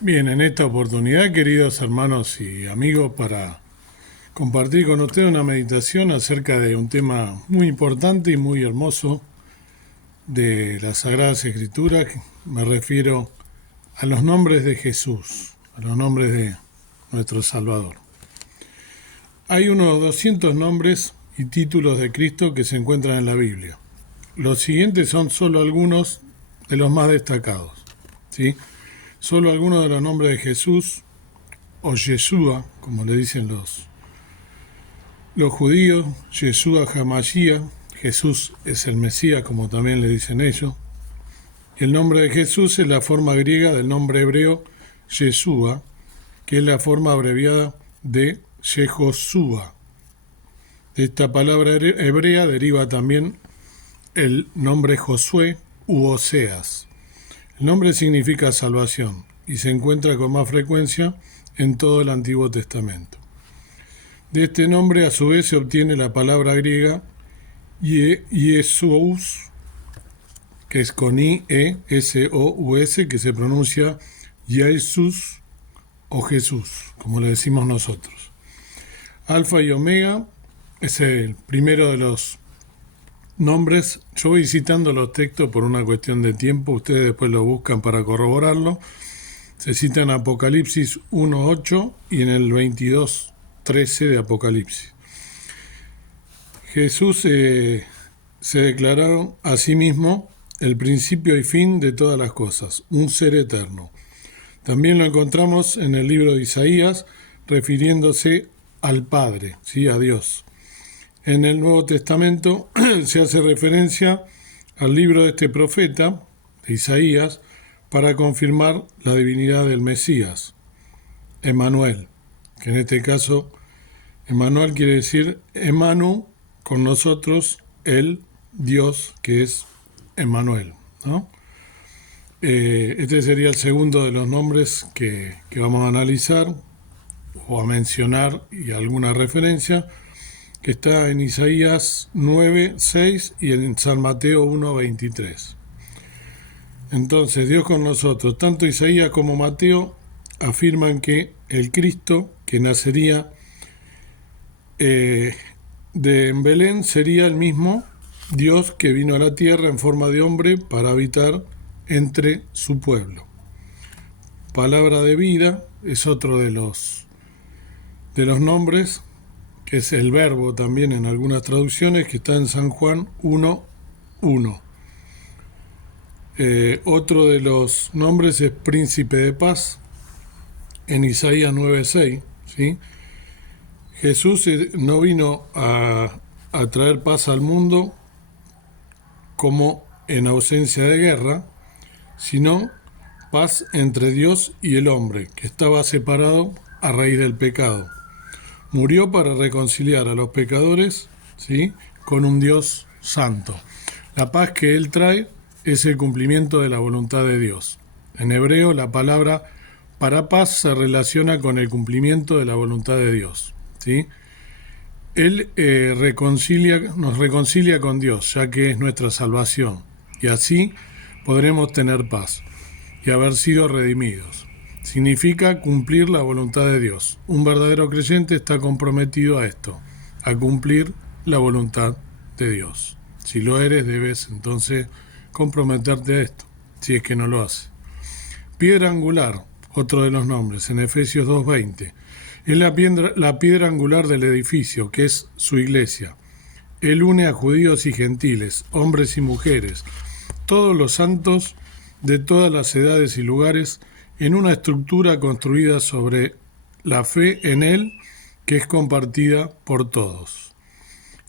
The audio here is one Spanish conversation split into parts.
Bien, en esta oportunidad, queridos hermanos y amigos, para compartir con ustedes una meditación acerca de un tema muy importante y muy hermoso de las Sagradas Escrituras. Me refiero a los nombres de Jesús, a los nombres de nuestro Salvador. Hay unos 200 nombres y títulos de Cristo que se encuentran en la Biblia. Los siguientes son solo algunos de los más destacados, ¿sí? Solo algunos de los nombres de Jesús, o Yeshua, como le dicen los judíos, Yeshua HaMashiach, Jesús es el Mesías, como también le dicen ellos. El nombre de Jesús es la forma griega del nombre hebreo Yeshua, que es la forma abreviada de Yehoshua. De esta palabra hebrea deriva también el nombre Josué u Oseas. El nombre significa salvación y se encuentra con más frecuencia en todo el Antiguo Testamento. De este nombre a su vez se obtiene la palabra griega Yesous, que es con I-E-S-O-U-S, que se pronuncia Jesús o Jesús, como le decimos nosotros. Alfa y Omega es el primero de los nombres. Yo voy citando los textos por una cuestión de tiempo, ustedes después lo buscan para corroborarlo. Se cita en Apocalipsis 1.8 y en el 22.13 de Apocalipsis. Jesús se declararon a sí mismo el principio y fin de todas las cosas, un ser eterno. También lo encontramos en el libro de Isaías, refiriéndose al Padre, ¿sí? A Dios. En el Nuevo Testamento se hace referencia al libro de este profeta, de Isaías, para confirmar la divinidad del Mesías, Emmanuel, que en este caso, Emmanuel quiere decir Emanu, con nosotros, el Dios que es Emmanuel, ¿no? Este sería el segundo de los nombres que vamos a analizar o a mencionar y alguna referencia, que está en Isaías 9:6 y en San Mateo 1:23. Entonces, Dios con nosotros. Tanto Isaías como Mateo afirman que el Cristo que nacería en Belén sería el mismo Dios que vino a la tierra en forma de hombre para habitar entre su pueblo. Palabra de vida es otro de los nombres, que es el verbo también en algunas traducciones, que está en San Juan 1:1. Otro de los nombres es príncipe de paz, en Isaías 9:6, ¿sí? Jesús no vino a traer paz al mundo como en ausencia de guerra, sino paz entre Dios y el hombre, que estaba separado a raíz del pecado. Murió para reconciliar a los pecadores, ¿sí?, con un Dios santo. La paz que Él trae es el cumplimiento de la voluntad de Dios. En hebreo, la palabra para paz se relaciona con el cumplimiento de la voluntad de Dios, ¿sí? Él nos reconcilia con Dios, ya que es nuestra salvación, y así podremos tener paz y haber sido redimidos. Significa cumplir la voluntad de Dios. Un verdadero creyente está comprometido a esto, a cumplir la voluntad de Dios. Si lo eres, debes entonces comprometerte a esto, si es que no lo haces. Piedra angular, otro de los nombres, en Efesios 2:20. Es la piedra angular del edificio, que es su iglesia. Él une a judíos y gentiles, hombres y mujeres, todos los santos de todas las edades y lugares, en una estructura construida sobre la fe en Él, que es compartida por todos.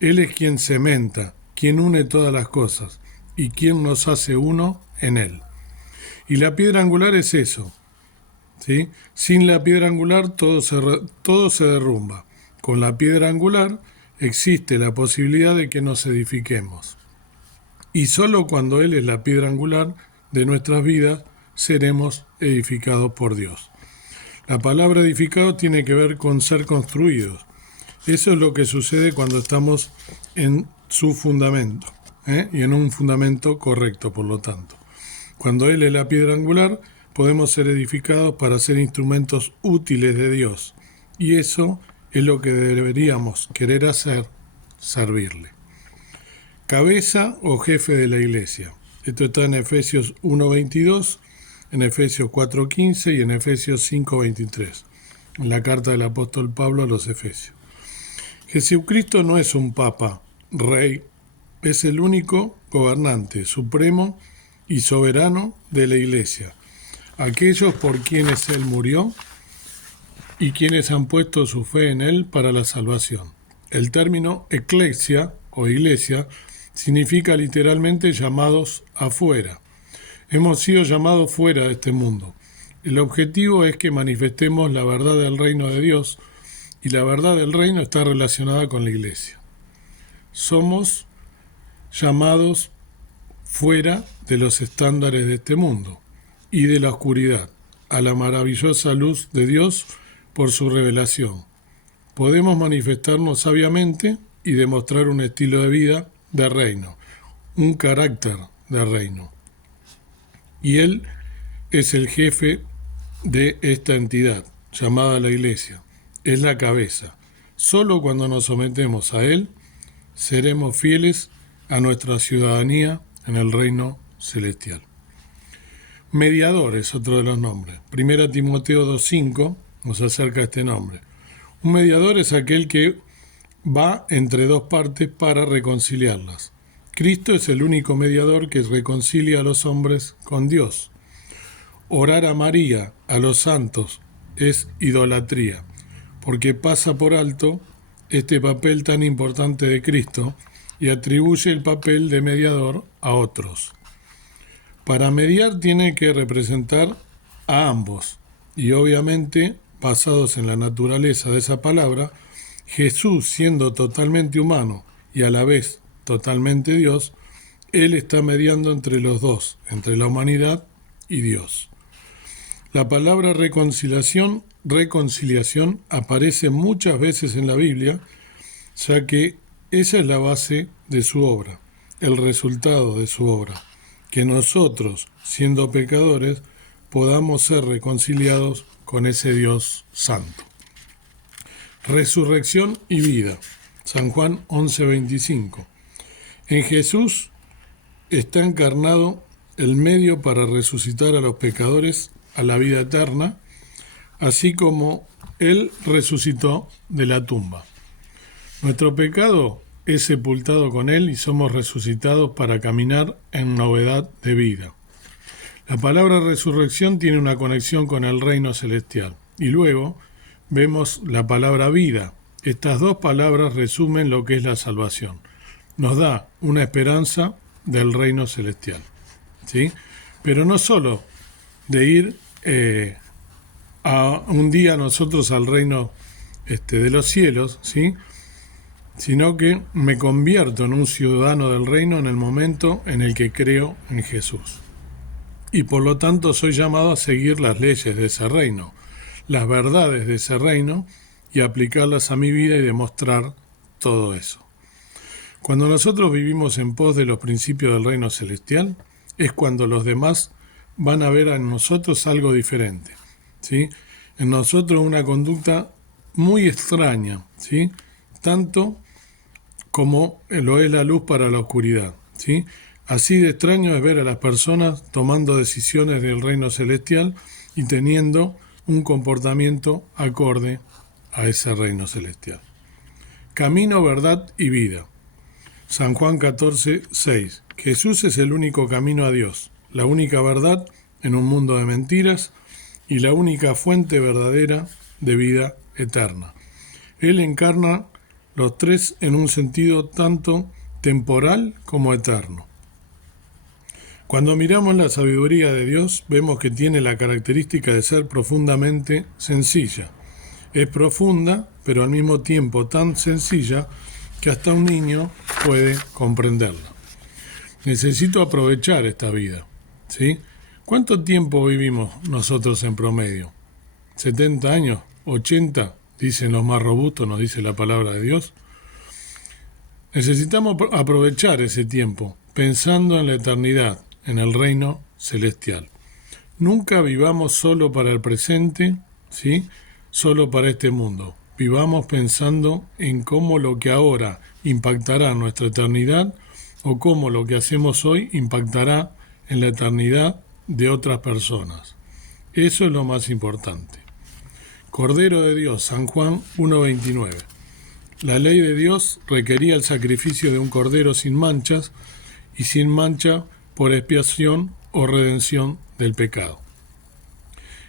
Él es quien cementa, quien une todas las cosas, y quien nos hace uno en Él. Y la piedra angular es eso, ¿sí? Sin la piedra angular todo se derrumba. Con la piedra angular existe la posibilidad de que nos edifiquemos. Y solo cuando Él es la piedra angular de nuestras vidas, seremos edificados por Dios. La palabra edificado tiene que ver con ser construidos. Eso es lo que sucede cuando estamos en su fundamento, y en un fundamento correcto, por lo tanto. Cuando Él es la piedra angular, podemos ser edificados para ser instrumentos útiles de Dios. Y eso es lo que deberíamos querer hacer, servirle. Cabeza o jefe de la iglesia. Esto está en Efesios 1:22, en Efesios 4:15 y en Efesios 5:23, en la carta del apóstol Pablo a los Efesios. Jesucristo no es un papa, rey, es el único gobernante, supremo y soberano de la iglesia. Aquellos por quienes Él murió y quienes han puesto su fe en Él para la salvación. El término eclesia o iglesia significa literalmente llamados afuera. Hemos sido llamados fuera de este mundo. El objetivo es que manifestemos la verdad del reino de Dios, y la verdad del reino está relacionada con la iglesia. Somos llamados fuera de los estándares de este mundo y de la oscuridad, a la maravillosa luz de Dios por su revelación. Podemos manifestarnos sabiamente y demostrar un estilo de vida de reino, un carácter de reino. Y Él es el jefe de esta entidad, llamada la iglesia. Es la cabeza. Solo cuando nos sometemos a Él, seremos fieles a nuestra ciudadanía en el reino celestial. Mediador es otro de los nombres. 1 Timoteo 2:5 nos acerca a este nombre. Un mediador es aquel que va entre dos partes para reconciliarlas. Cristo es el único mediador que reconcilia a los hombres con Dios. Orar a María, a los santos, es idolatría, porque pasa por alto este papel tan importante de Cristo y atribuye el papel de mediador a otros. Para mediar tiene que representar a ambos, y obviamente, basados en la naturaleza de esa palabra, Jesús, siendo totalmente humano y a la vez totalmente Dios, Él está mediando entre los dos, entre la humanidad y Dios. La palabra reconciliación aparece muchas veces en la Biblia, ya que esa es la base de su obra, el resultado de su obra, que nosotros, siendo pecadores, podamos ser reconciliados con ese Dios santo. Resurrección y vida. San Juan 11:25. En Jesús está encarnado el medio para resucitar a los pecadores a la vida eterna, así como Él resucitó de la tumba. Nuestro pecado es sepultado con Él y somos resucitados para caminar en novedad de vida. La palabra resurrección tiene una conexión con el reino celestial. Y luego vemos la palabra vida. Estas dos palabras resumen lo que es la salvación. Nos da una esperanza del reino celestial, ¿sí? Pero no solo de ir a un día nosotros al reino de los cielos, ¿sí?, sino que me convierto en un ciudadano del reino en el momento en el que creo en Jesús. Y por lo tanto soy llamado a seguir las leyes de ese reino, las verdades de ese reino, y aplicarlas a mi vida y demostrar todo eso. Cuando nosotros vivimos en pos de los principios del reino celestial, es cuando los demás van a ver en nosotros algo diferente, ¿sí? En nosotros una conducta muy extraña, ¿sí?, tanto como lo es la luz para la oscuridad, ¿sí? Así de extraño es ver a las personas tomando decisiones del reino celestial y teniendo un comportamiento acorde a ese reino celestial. Camino, verdad y vida. San Juan 14:6. Jesús es el único camino a Dios, la única verdad en un mundo de mentiras y la única fuente verdadera de vida eterna. Él encarna los tres en un sentido tanto temporal como eterno. Cuando miramos la sabiduría de Dios, vemos que tiene la característica de ser profundamente sencilla. Es profunda, pero al mismo tiempo tan sencilla que hasta un niño puede comprenderla. Necesito aprovechar esta vida, ¿sí? ¿Cuánto tiempo vivimos nosotros en promedio? ¿70 años? ¿80? Dicen los más robustos, nos dice la palabra de Dios. Necesitamos aprovechar ese tiempo pensando en la eternidad, en el reino celestial. Nunca vivamos solo para el presente, ¿sí? Solo para este mundo. Vivamos pensando en cómo lo que ahora impactará nuestra eternidad o cómo lo que hacemos hoy impactará en la eternidad de otras personas. Eso es lo más importante. Cordero de Dios, San Juan 1:29. La ley de Dios requería el sacrificio de un cordero sin manchas y sin mancha por expiación o redención del pecado.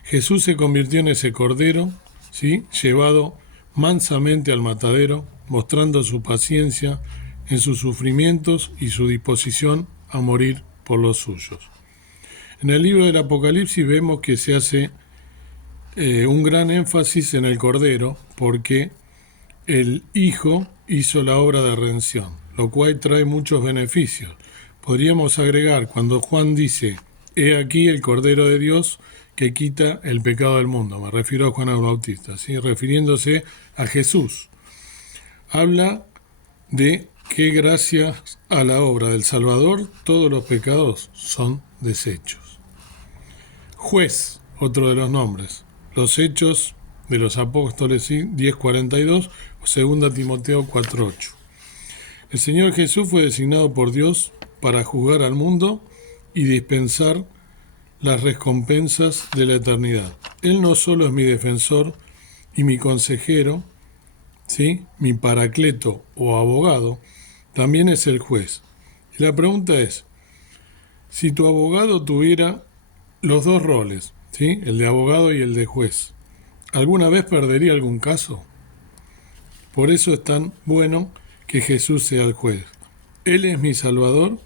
Jesús se convirtió en ese cordero, ¿sí?, llevado mansamente al matadero, mostrando su paciencia en sus sufrimientos y su disposición a morir por los suyos. En el libro del Apocalipsis vemos que se hace un gran énfasis en el cordero, porque el Hijo hizo la obra de redención, lo cual trae muchos beneficios. Podríamos agregar, cuando Juan dice, he aquí el Cordero de Dios que quita el pecado del mundo, me refiero a Juan el Bautista, ¿sí?, refiriéndose a Jesús. Habla de que gracias a la obra del Salvador, todos los pecados son deshechos. Juez, otro de los nombres. Los Hechos de los Apóstoles, ¿sí?, 10:42, o 2 Timoteo 4:8. El Señor Jesús fue designado por Dios para juzgar al mundo y dispensar las recompensas de la eternidad. Él no solo es mi defensor y mi consejero, ¿sí?, mi paracleto o abogado, también es el juez. Y la pregunta es, si tu abogado tuviera los dos roles, ¿sí?, el de abogado y el de juez, ¿alguna vez perdería algún caso? Por eso es tan bueno que Jesús sea el juez. Él es mi Salvador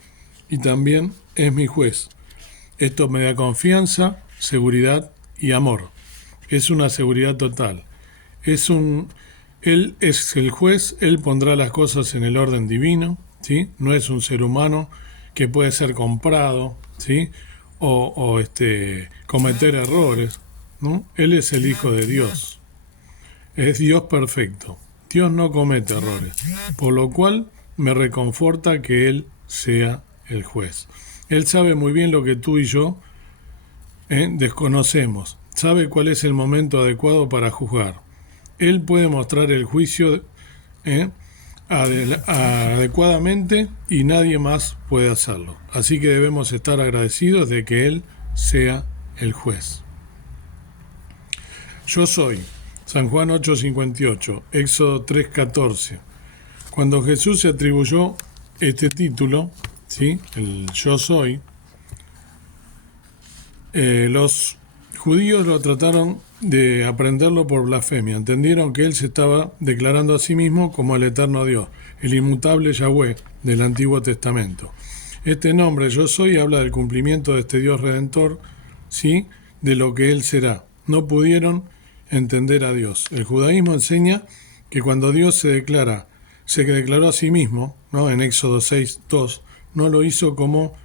y también es mi juez. Esto me da confianza, seguridad y amor. Es una seguridad total. Él es el juez, Él pondrá las cosas en el orden divino, ¿sí? No es un ser humano que puede ser comprado, ¿sí?, o cometer errores, ¿no? Él es el Hijo de Dios. Es Dios perfecto. Dios no comete errores, por lo cual me reconforta que Él sea el juez. Él sabe muy bien lo que tú y yo desconocemos. Sabe cuál es el momento adecuado para juzgar. Él puede mostrar el juicio adecuadamente y nadie más puede hacerlo. Así que debemos estar agradecidos de que Él sea el juez. Yo soy, San Juan 8:58, Éxodo 3:14. Cuando Jesús se atribuyó este título, ¿sí?, el yo soy, los judíos lo trataron de aprenderlo por blasfemia. Entendieron que él se estaba declarando a sí mismo como el eterno Dios, el inmutable Yahweh del Antiguo Testamento. Este nombre, yo soy, habla del cumplimiento de este Dios Redentor, ¿sí?, de lo que Él será. No pudieron entender a Dios. El judaísmo enseña que cuando Dios se declaró a sí mismo, ¿no?, en Éxodo 6:2, no lo hizo como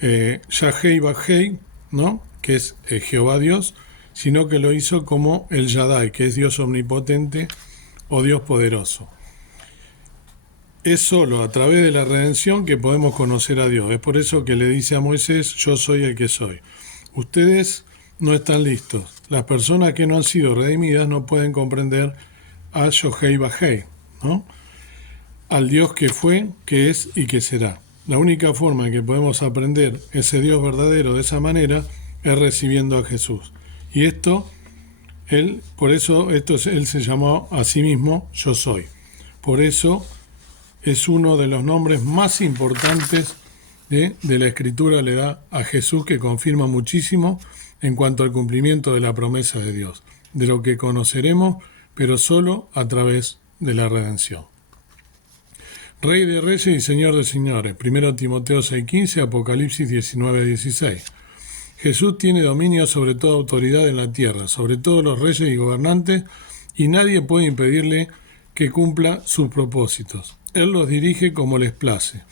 Yahweh Bajei, ¿no?, que es Jehová Dios, sino que lo hizo como el Yadai, que es Dios omnipotente o Dios poderoso. Es solo a través de la redención que podemos conocer a Dios. Es por eso que le dice a Moisés, yo soy el que soy. Ustedes no están listos. Las personas que no han sido redimidas no pueden comprender a Yohei Bajei, ¿no?, al Dios que fue, que es y que será. La única forma en que podemos aprender ese Dios verdadero de esa manera es recibiendo a Jesús. Y Él se llamó a sí mismo Yo Soy. Por eso es uno de los nombres más importantes de la Escritura, le da a Jesús, que confirma muchísimo en cuanto al cumplimiento de la promesa de Dios, de lo que conoceremos, pero solo a través de la redención. Rey de reyes y Señor de señores, 1 Timoteo 6:15, Apocalipsis 19:16. Jesús tiene dominio sobre toda autoridad en la tierra, sobre todos los reyes y gobernantes, y nadie puede impedirle que cumpla sus propósitos. Él los dirige como les place.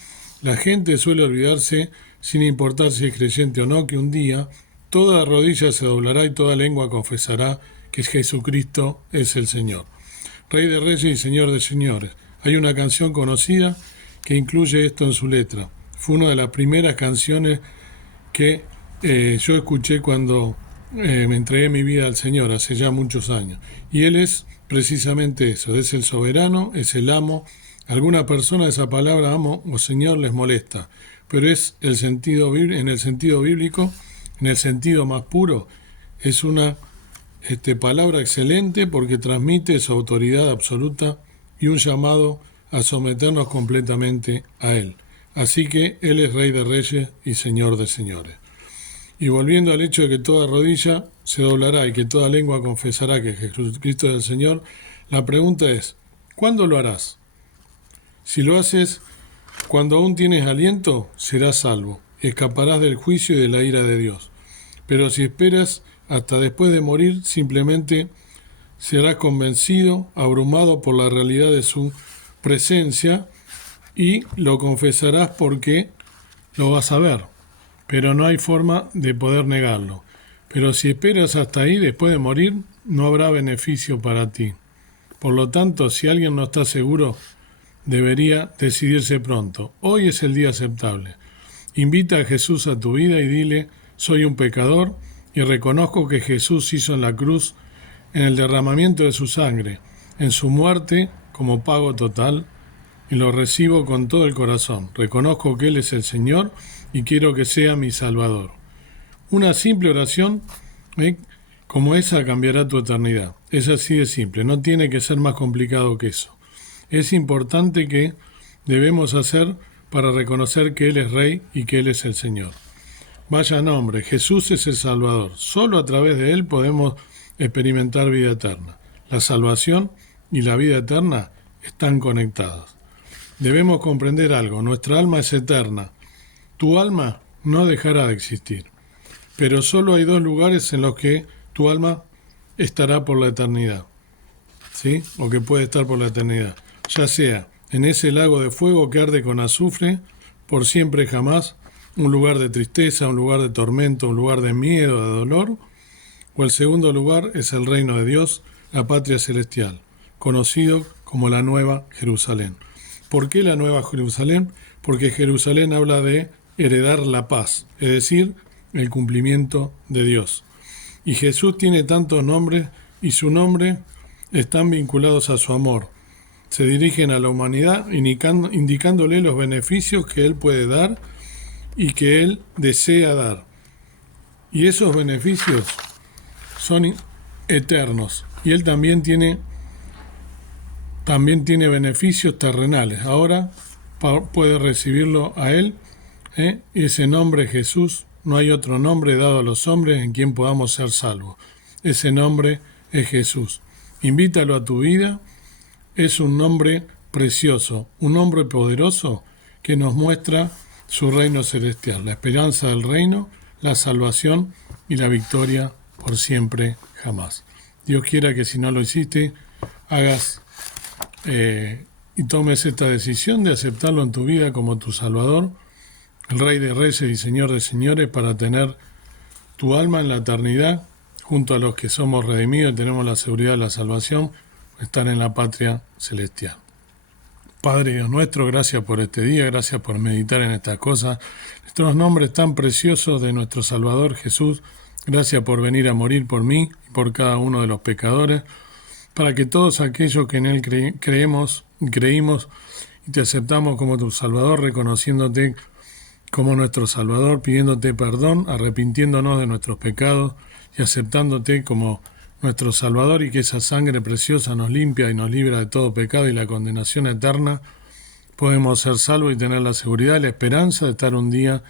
La gente suele olvidarse, sin importar si es creyente o no, que un día toda rodilla se doblará y toda lengua confesará que Jesucristo es el Señor. Rey de reyes y Señor de señores. Hay una canción conocida que incluye esto en su letra. Fue una de las primeras canciones que yo escuché cuando me entregué mi vida al Señor hace ya muchos años. Y Él es precisamente eso, es el soberano, es el amo. A alguna persona esa palabra amo o Señor les molesta, pero es el sentido, en el sentido bíblico, en el sentido más puro, es una palabra excelente porque transmite su autoridad absoluta y un llamado a someternos completamente a Él. Así que Él es Rey de Reyes y Señor de Señores. Y volviendo al hecho de que toda rodilla se doblará y que toda lengua confesará que Jesucristo es el Señor, la pregunta es, ¿cuándo lo harás? Si lo haces cuando aún tienes aliento, serás salvo, escaparás del juicio y de la ira de Dios. Pero si esperas hasta después de morir, simplemente serás convencido, abrumado por la realidad de su presencia y lo confesarás porque lo vas a ver, pero no hay forma de poder negarlo. Pero si esperas hasta ahí, después de morir, no habrá beneficio para ti. Por lo tanto, si alguien no está seguro, debería decidirse pronto. Hoy es el día aceptable. Invita a Jesús a tu vida y dile, soy un pecador y reconozco que Jesús hizo en la cruz, en el derramamiento de su sangre, en su muerte como pago total, y lo recibo con todo el corazón. Reconozco que Él es el Señor y quiero que sea mi Salvador. Una simple oración como esa cambiará tu eternidad. Es así de simple, no tiene que ser más complicado que eso. Es importante que debemos hacer para reconocer que Él es Rey y que Él es el Señor. Vaya nombre, Jesús es el Salvador. Solo a través de Él podemos experimentar vida eterna. La salvación y la vida eterna están conectadas. Debemos comprender algo, nuestra alma es eterna. Tu alma no dejará de existir. Pero solo hay dos lugares en los que tu alma estará por la eternidad. ¿Sí? O que puede estar por la eternidad. Ya sea en ese lago de fuego que arde con azufre, por siempre jamás, un lugar de tristeza, un lugar de tormento, un lugar de miedo, de dolor, o el segundo lugar es el reino de Dios, la patria celestial, conocido como la Nueva Jerusalén. ¿Por qué la Nueva Jerusalén? Porque Jerusalén habla de heredar la paz, es decir, el cumplimiento de Dios. Y Jesús tiene tantos nombres y su nombre están vinculados a su amor. Se dirigen a la humanidad indicándole los beneficios que Él puede dar y que Él desea dar. Y esos beneficios son eternos. Y Él también tiene beneficios terrenales. Ahora puede recibirlo a Él. Ese nombre Jesús, no hay otro nombre dado a los hombres en quien podamos ser salvos. Ese nombre es Jesús. Invítalo a tu vida. Es un nombre precioso, un nombre poderoso que nos muestra su reino celestial, la esperanza del reino, la salvación y la victoria por siempre jamás. Dios quiera que si no lo hiciste, hagas y tomes esta decisión de aceptarlo en tu vida como tu Salvador, el Rey de Reyes y Señor de Señores, para tener tu alma en la eternidad, junto a los que somos redimidos y tenemos la seguridad de la salvación, estar en la patria celestial. Padre Dios nuestro, gracias por este día, gracias por meditar en estas cosas. Nuestros nombres tan preciosos de nuestro Salvador Jesús, gracias por venir a morir por mí y por cada uno de los pecadores, para que todos aquellos que en Él creímos y te aceptamos como tu Salvador, reconociéndote como nuestro Salvador, pidiéndote perdón, arrepintiéndonos de nuestros pecados y aceptándote como nuestro Salvador, y que esa sangre preciosa nos limpia y nos libra de todo pecado y la condenación eterna, podemos ser salvos y tener la seguridad y la esperanza de estar un día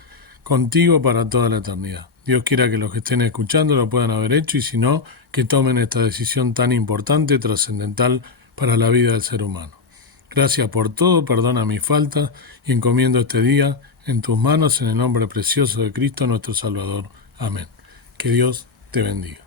contigo para toda la eternidad. Dios quiera que los que estén escuchando lo puedan haber hecho, y si no, que tomen esta decisión tan importante, trascendental para la vida del ser humano. Gracias por todo, perdona mis faltas y encomiendo este día en tus manos en el nombre precioso de Cristo nuestro Salvador. Amén. Que Dios te bendiga.